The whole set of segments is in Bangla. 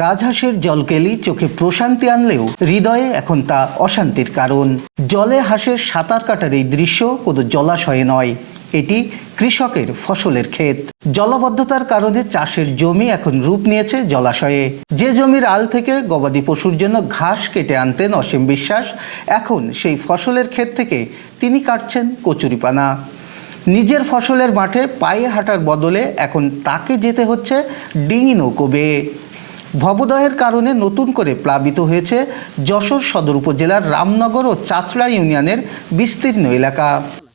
রাজহাঁসের জলকেলি চোখে প্রশান্তি আনলেও হৃদয়ে এখন তা অশান্তির কারণ। জলে হাঁসের সাঁতার কাটার এই দৃশ্য কোনো জলাশয়ে নয়। এটি কৃষকের ফসলের ক্ষেত। জলবদ্ধতার কারণে চাষের জমি এখন রূপ নিয়েছে জলাশয়ে। যে জমির আল থেকে গবাদি পশুর জন্য ঘাস কেটে আনতেন অসীম বিশ্বাস, এখন সেই ফসলের ক্ষেত থেকে তিনি কাটছেন কচুরিপানা। নিজের ফসলের মাঠে পায়ে হাঁটার বদলে এখন তাকে যেতে হচ্ছে ডিঙি নৌকো বেয়ে। ভবদহের কারণে নতুন করে প্লাবিত হয়েছে যশোর সদর উপজেলার রামনগর ও চাচড়া ইউনিয়নের বিস্তীর্ণ এলাকা।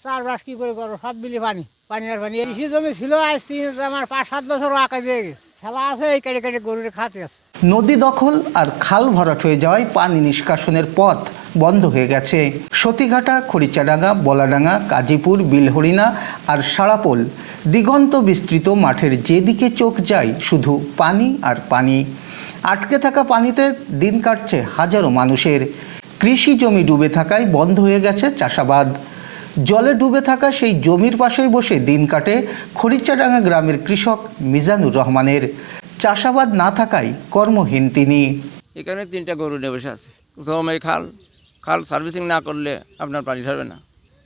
চারবাস কি করে করব? সব পানি পানি আর পানি। কৃষি জমি ছিল আজ তিন আমার পাঁচ সাত বছর আঁকা দিয়ে গেছে। খেলা আছে এই কেটে কেটে গরুরে খাতে আছে। নদী দখল আর খাল ভরাট হয়ে যাওয়ায় পানি নিষ্কাশনের পথ বন্ধ হয়ে গেছে। সতীঘাটা খড়িচাডাঙ্গা বলাডাঙ্গা কাজীপুর বিলহরিণা আর সারাপোল দিগন্ত বিস্তৃত মাঠের যেদিকে চোখ যায় শুধু পানি আর পানি। আটকে থাকা পানিতে দিন কাটছে হাজারো মানুষের। কৃষি জমি ডুবে থাকায় বন্ধ হয়ে গেছে চাষাবাদ। জলে ডুবে থাকা সেই জমির পাশেই বসে দিন কাটে খড়িচাডাঙ্গা গ্রামের কৃষক মিজানুর রহমানের। চাষাবাদ না থাকায় কর্মহীন তিনি। এখানে তিনটা গরু নিয়ে বসে আছে। এই খাল খাল সার্ভিসিং না করলে আপনার পানি ছাড়বে না।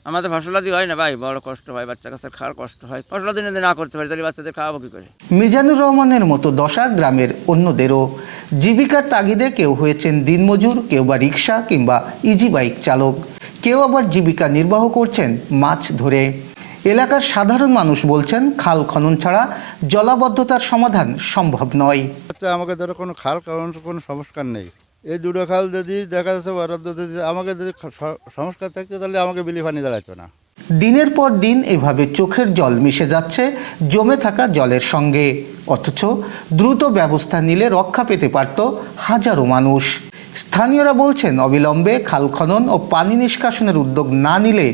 আমাদের ফসলাদি হয় না ভাই বড় কষ্ট হয় বাচ্চা কাচ্চার খাওয়ার কষ্ট হয়। ফসলাদি যদি না করতে পারি তাহলে বাচ্চাদের খাওয়াবো কী করে? মিজানুর রহমানের মতো দশা গ্রামের অন্যদেরও জীবিকার তাগিদে কেউ হয়েছেন দিনমজুর কেউ বা রিক্সা কিংবা ইজি বাইক চালক। কেউ আবার জীবিকা নির্বাহ করছেন মাছ ধরে। এলাকার সাধারণ মানুষ বলছেন খাল খনন ছাড়া জলাবদ্ধতার সমাধান সম্ভব নয়। আচ্ছা আমাকে ধরো কোনো খাল কারণ কোনো সংস্কার নেই। এই দুটো খাল যদি দেখা যাচ্ছে বরাদ্দ যদি আমাকে যদি সংস্কার থাকতো তাহলে আমাকে বিলি পানি দাঁড়াতো না। দিনের পর দিন এভাবে চোখের জল মিশে যাচ্ছে জমে থাকা জলের সঙ্গে। অথচ দ্রুত ব্যবস্থা নিলে রক্ষা পেতে পারত হাজারো মানুষ। স্থানীয়রা বলছেন অবিলম্বে খাল খনন ও পানি নিষ্কাশনের উদ্যোগ না নিলে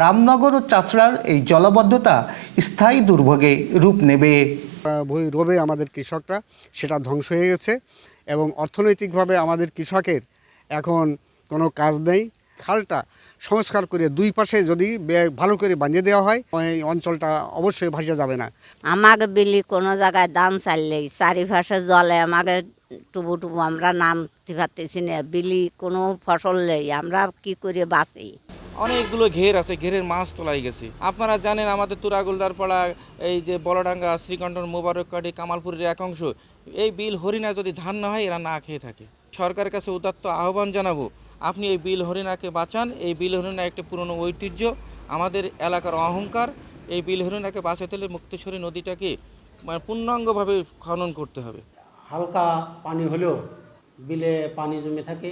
রামনগর ও চাচড়ার এই জলাবদ্ধতা স্থায়ী দুর্ভোগে রূপ নেবে। রবে আমাদের কৃষকরা সেটা ধ্বংস হয়ে গেছে। এবং অর্থনৈতিকভাবে আমাদের কৃষকের এখন কোনো কাজ নেই। খালটা সংস্কার করে দুই পাশে যদি ভালো করে বাঁধিয়ে দেওয়া হয়, এই অঞ্চলটা অবশ্যই ভাসিয়ে যাবে না। আমাকে বিলি কোনো জায়গায় দাম চাললেই চারিপাশে জলে আমাকে টুবু টুবু, আমরা নামতে পারতেছি না। বিলি কোনো ফসল নেই, আমরা কি করে বাঁচি? অনেকগুলো ঘের আছে, ঘেরের মাছ তোলাই গেছে। আপনারা জানেন আমাদের তুরাগুলদার পাড়া, এই যে বলডাঙ্গা শ্রীকণ্ঠন মোবারককাটি কামালপুরের এক অংশ, এই বিল হরিণা যদি ধান না হয়, এরা না খেয়ে থাকে। সরকারের কাছে উদাত্ত আহ্বান জানাব, আপনি এই বিল হরিণাকে বাঁচান। এই বিল হরিণা একটা পুরনো ঐতিহ্য, আমাদের এলাকার অহংকার। এই বিল হরিণাকে বাঁচাতে হলে মুক্তেশ্বরী নদীটাকে মানে পূর্ণাঙ্গভাবে খনন করতে হবে। হালকা পানি হলেও বিলে পানি জমে থাকে।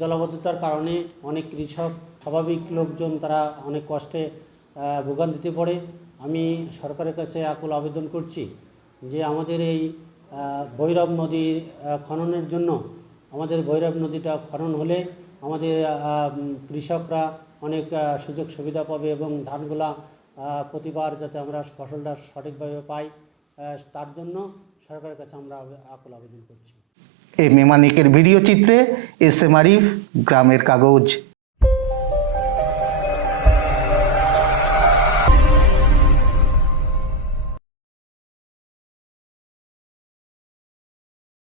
জলাবদ্ধতার কারণে অনেক কৃষক, স্বাভাবিক লোকজন তারা অনেক কষ্টে ভোগান্তিতে পড়ে। আমি সরকারের কাছে আকুল আবেদন করছি যে আমাদের এই ভৈরব নদী খননের জন্য আমাদের ভৈরব নদীটা খনন হলে আমাদের কৃষকরা অনেক সুযোগ সুবিধা পাবে এবং ধানগুলা প্রতিবার যাতে আমরা ফসলটা সঠিকভাবে পাই তার জন্য সরকারের কাছে আমরা আকুল আবেদন করছি। এ মেমানিকের ভিডিও চিত্রে এস এম আরিফ গ্রামের কাগজ।